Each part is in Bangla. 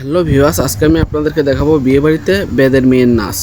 হ্যালো ভিউয়ার্স আজকে আমি আপনাদেরকে দেখাবো বিয়েবাড়িতে বেদের মেয়ের নাচ।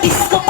Disco